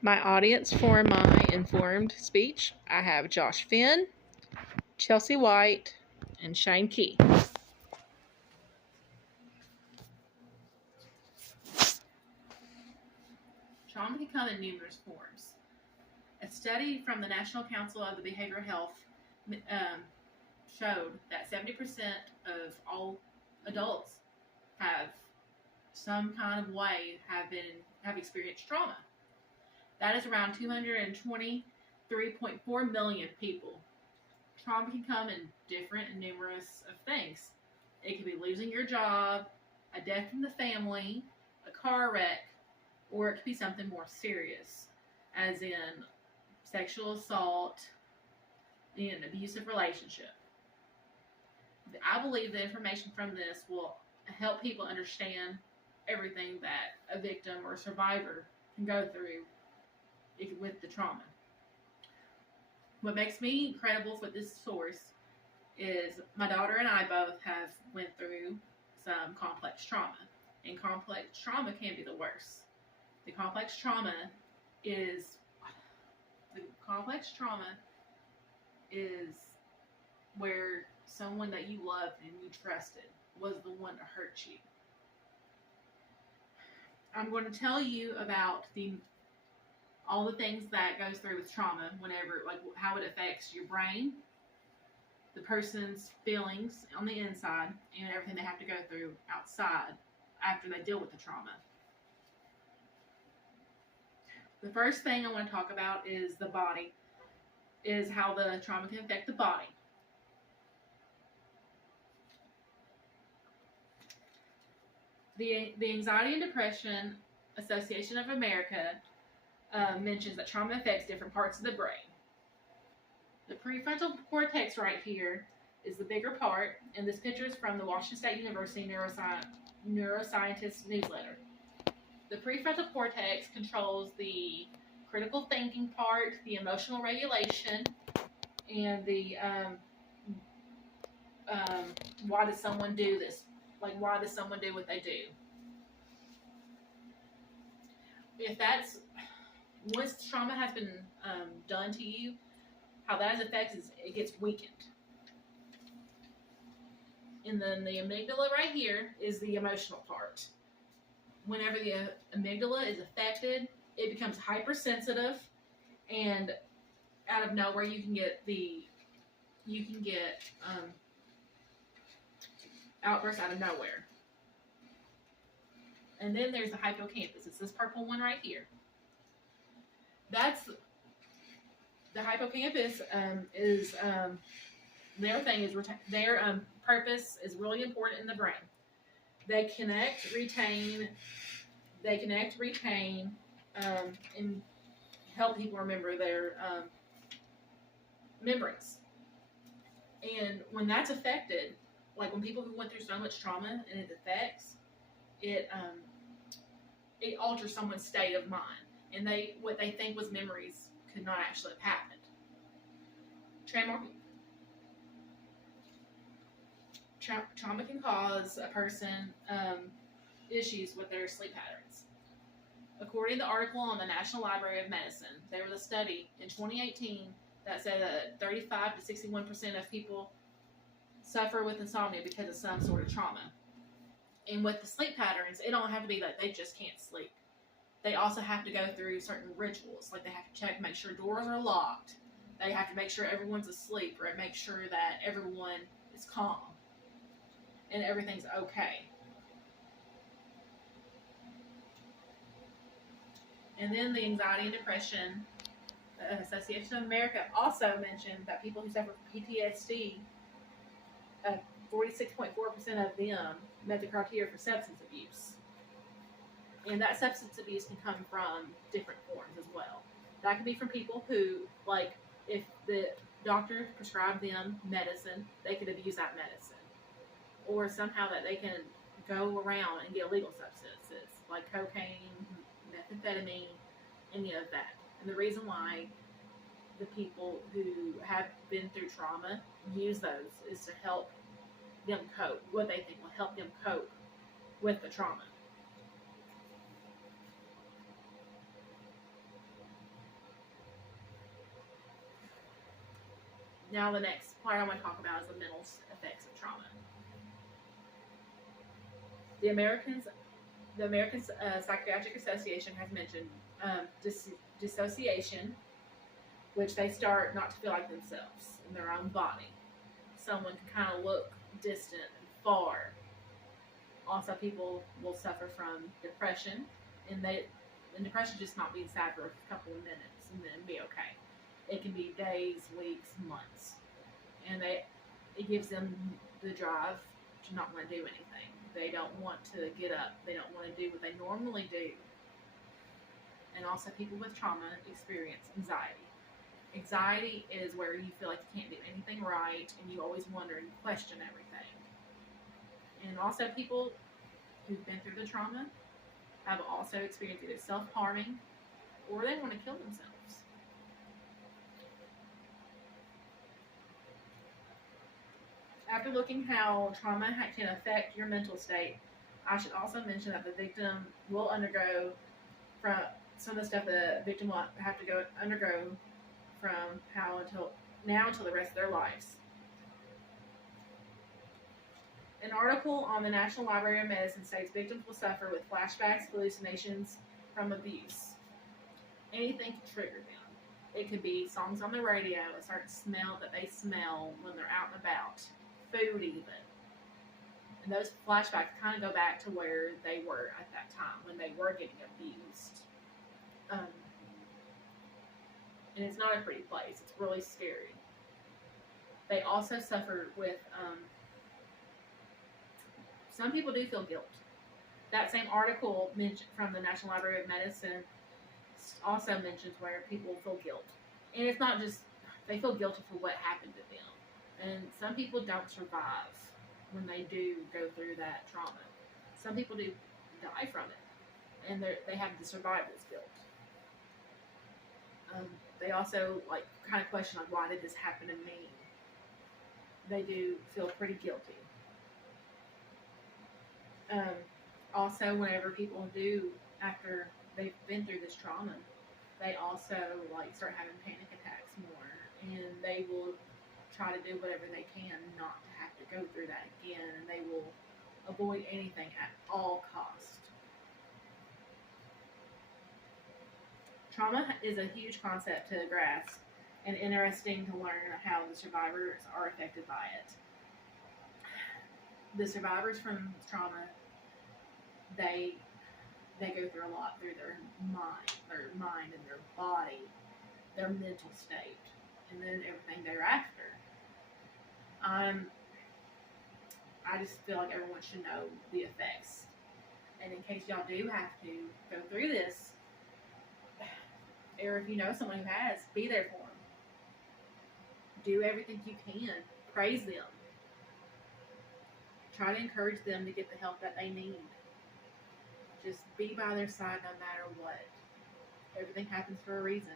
My audience for my informed speech, I have Josh Finn, Chelsea White, and Shane Key. Trauma can come in numerous forms. A study from the National Council of the Behavioral Health showed that 70% of all adults have some kind of way have experienced trauma. That is around 223.4 million people. Trauma can come in different and numerous of things. It could be losing your job, a death in the family, a car wreck, or it could be something more serious, as in sexual assault in an abusive relationship. I believe the information from this will help people understand everything that a victim or a survivor can go through with the trauma. What makes me credible for this source is my daughter and I both have went through some complex trauma, and complex trauma can be the worst. The complex trauma is where someone that you loved and you trusted was the one to hurt you. I'm going to tell you about all the things that goes through with trauma, whenever, like how it affects your brain, the person's feelings on the inside, and everything they have to go through outside after they deal with the trauma. The first thing I want to talk about is the body, is how the trauma can affect the body. The Anxiety and Depression Association of America mentions that trauma affects different parts of the brain. The prefrontal cortex right here is the bigger part, and this picture is from the Washington State University Neuroscientist newsletter. The prefrontal cortex controls the critical thinking part, the emotional regulation, and the why does someone do this? Like, why does someone do what they do? Once trauma has been done to you, how that affects is it gets weakened. And then the amygdala right here is the emotional part. Whenever the amygdala is affected, it becomes hypersensitive, and out of nowhere you can get outbursts out of nowhere. And then there's the hippocampus. It's this purple one right here. That's the hippocampus. Is their thing is their purpose is really important in the brain. They connect, retain, and help people remember their memories. And when that's affected, like when people who went through so much trauma and it affects, it alters someone's state of mind, and what they think was memories could not actually have happened. Trauma can cause a person issues with their sleep patterns. According to the article on the National Library of Medicine, there was a study in 2018 that said that 35 to 61% of people suffer with insomnia because of some sort of trauma. And with the sleep patterns, it don't have to be that they just can't sleep. They also have to go through certain rituals, like they have to check, make sure doors are locked. They have to make sure everyone's asleep, or make sure that everyone is calm and everything's okay. And then the Anxiety and Depression Association of America also mentioned that people who suffer from PTSD, 46.4% of them met the criteria for substance abuse. And that substance abuse can come from different forms as well. That can be from people who, like, if the doctor prescribed them medicine, they could abuse that medicine. Or somehow that they can go around and get illegal substances, like cocaine, methamphetamine, any of that. And the reason why the people who have been through trauma use those is to help them cope, what they think will help them cope with the trauma. Now, the next part I want to talk about is the mental effects of trauma. The American Psychiatric Association has mentioned dissociation, which they start not to feel like themselves in their own body. Someone can kind of look distant and far. Also, people will suffer from depression, and depression just not being sad for a couple of minutes and then be okay. It can be days, weeks, months, and it gives them the drive to not want to do anything. They don't want to get up. They don't want to do what they normally do. And also, people with trauma experience anxiety. Anxiety is where you feel like you can't do anything right, and you always wonder and question everything. And also, people who've been through the trauma have also experienced either self-harming or they want to kill themselves. After looking how trauma can affect your mental state, I should also mention that the victim will undergo from some of the stuff the victim will have to undergo from until the rest of their lives. An article on the National Library of Medicine states victims will suffer with flashbacks, hallucinations from abuse. Anything can trigger them. It could be songs on the radio, a certain smell that they smell when they're out and about, food even. And those flashbacks kind of go back to where they were at that time, when they were getting abused. And it's not a pretty place. It's really scary. They also suffer with, some people do feel guilt. That same article from the National Library of Medicine also mentions where people feel guilt. And it's not just, they feel guilty for what happened to them. And some people don't survive when they do go through that trauma. Some people do die from it. And they have the survivor's guilt. They also kind of question why did this happen to me? They do feel pretty guilty. Also, whenever people do, after they've been through this trauma, they also start having panic attacks more, and they will try to do whatever they can not to have to go through that again, and they will avoid anything at all costs. Trauma is a huge concept to grasp and interesting to learn how the survivors are affected by it. The survivors from trauma, they go through a lot through their mind and their body, their mental state, and then everything thereafter. I just feel like everyone should know the effects. And in case y'all do have to go through this, or if you know someone who has, be there for them. Do everything you can. Praise them. Try to encourage them to get the help that they need. Just be by their side no matter what. Everything happens for a reason.